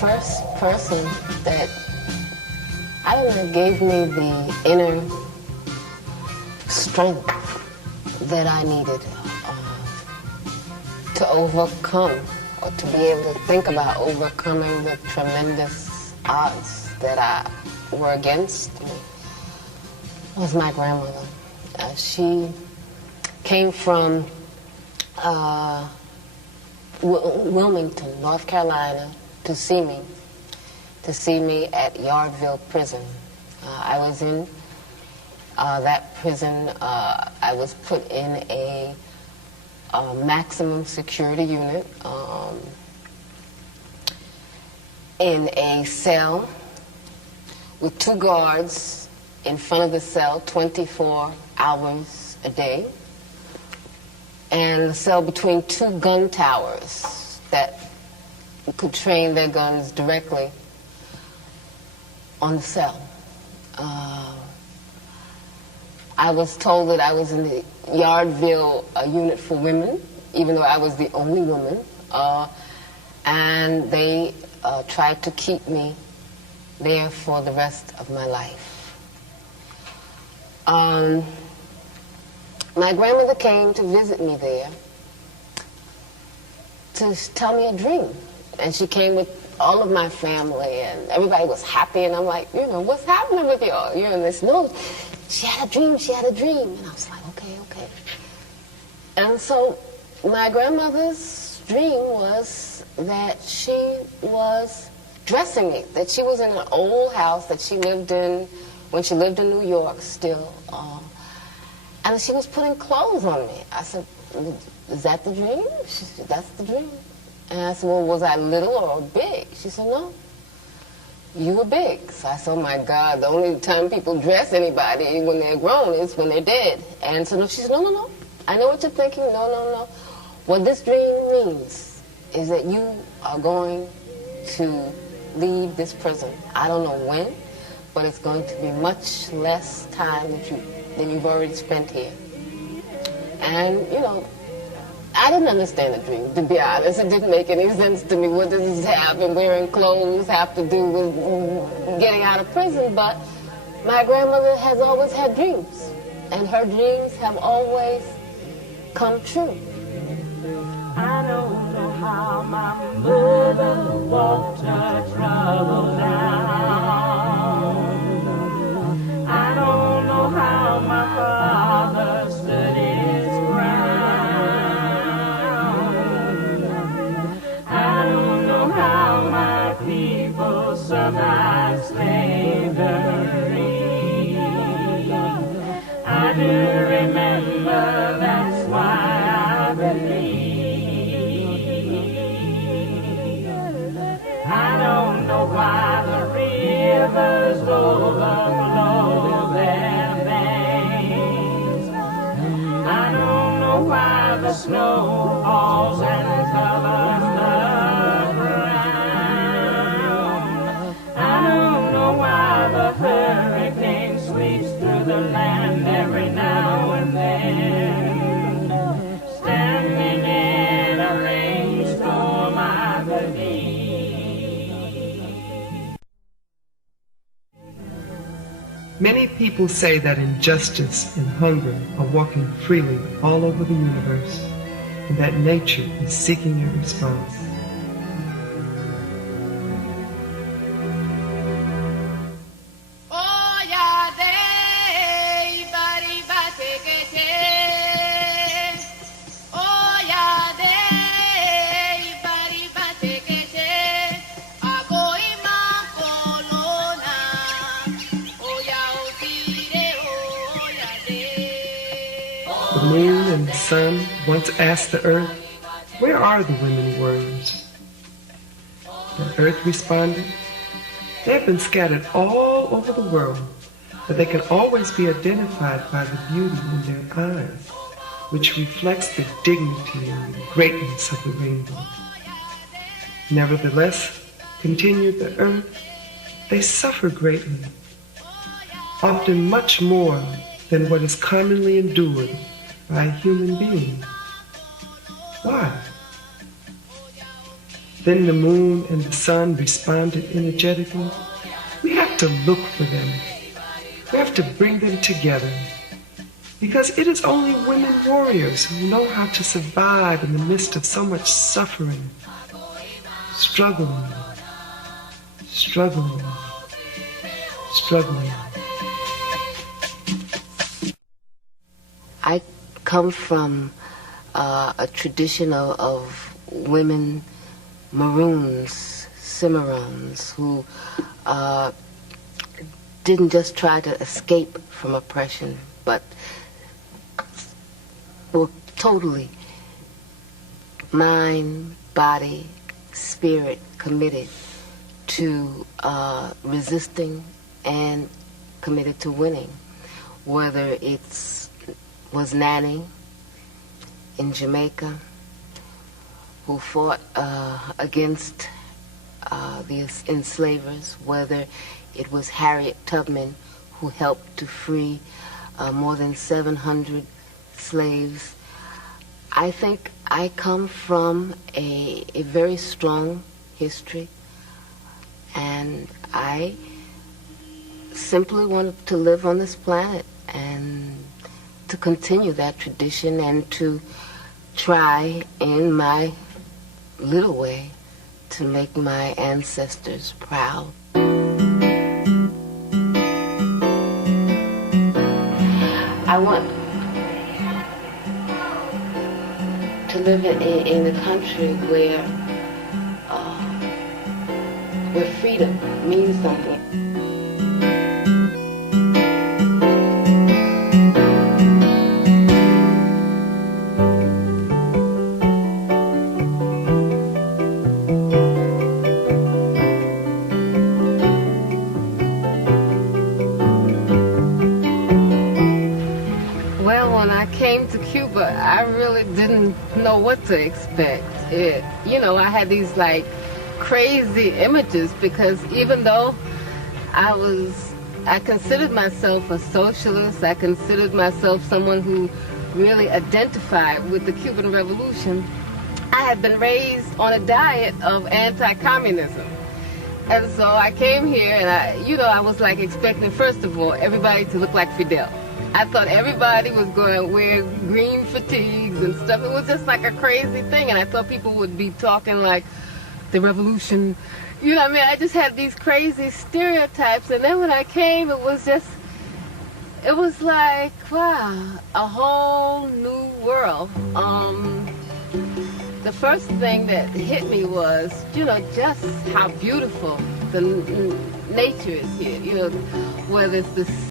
first person that, I don't know, gave me the inner strength that I needed to overcome, or to be able to think about overcoming the tremendous odds that were against me, was my grandmother. She came from Wilmington, North Carolina, to see me at Yardville Prison. I was in that prison. I was put in a maximum security unit, in a cell with 2 guards in front of the cell 24 hours a day, and a cell between 2 gun towers that could train their guns directly on the cell. I was told that I was in the Yardville unit for women, even though I was the only woman, and they tried to keep me there for the rest of my life. My grandmother came to visit me there to tell me a dream, and she came with all of my family, and everybody was happy, and I'm like, what's happening with y'all? And they said, no, she had a dream, and I was like, okay. And so my grandmother's dream was that she was dressing me, that she was in an old house that she lived in when she lived in New York still, and she was putting clothes on me. I said, is that the dream? She said, that's the dream. And I said, well, was I little or big? She said, no, you were big. So I said, oh my God, the only time people dress anybody when they're grown is when they're dead. And so she said, no, I know what you're thinking, no. What this dream means is that you are going to leave this prison. I don't know when, but it's going to be much less time than you've already spent here. And, I didn't understand the dream, to be honest. It didn't make any sense to me. What does this have and wearing clothes have to do with getting out of prison? But my grandmother has always had dreams, and her dreams have always come true. I don't know how my mother walked her trouble down. I don't know how my father stood his ground. I don't know how my people survived slavery. I do remember, that's why I believe. I don't know why the rivers overflow their banks. I don't know why the snow falls and covers the ground. I don't know why the hurricane sweeps through the land every now and then. Standing in a rainstorm, I believe. Many people say that injustice and hunger are walking freely all over the universe, and that nature is seeking a response. The moon and the sun once asked the earth, where are the women warriors? The earth responded, they have been scattered all over the world, but they can always be identified by the beauty in their eyes, which reflects the dignity and the greatness of the rainbow. Nevertheless, continued the earth, they suffer greatly, often much more than what is commonly endured by a human being. Why? Then the moon and the sun responded energetically. We have to look for them. We have to bring them together. Because it is only women warriors who know how to survive in the midst of so much suffering, struggling, struggling, struggling. I come from a tradition of women maroons, cimarrons, who didn't just try to escape from oppression, but were totally mind, body, spirit committed to resisting and committed to winning. Whether was Nanny in Jamaica, who fought against the enslavers, whether it was Harriet Tubman, who helped to free more than 700 slaves. I think I come from a very strong history, and I simply wanted to live on this planet and to continue that tradition and to try in my little way to make my ancestors proud. I want to live in a country where freedom means something. I really didn't know what to expect. I had these like crazy images, because even though I considered myself a socialist, I considered myself someone who really identified with the Cuban Revolution, I had been raised on a diet of anti-communism. And so I came here and I was like expecting, first of all, everybody to look like Fidel. I thought everybody was going to wear green fatigues and stuff. It was just like a crazy thing. And I thought people would be talking like the revolution. You know what I mean? I just had these crazy stereotypes. And then when I came, it was like, wow, a whole new world. The first thing that hit me was, just how beautiful the nature is here. Whether it's the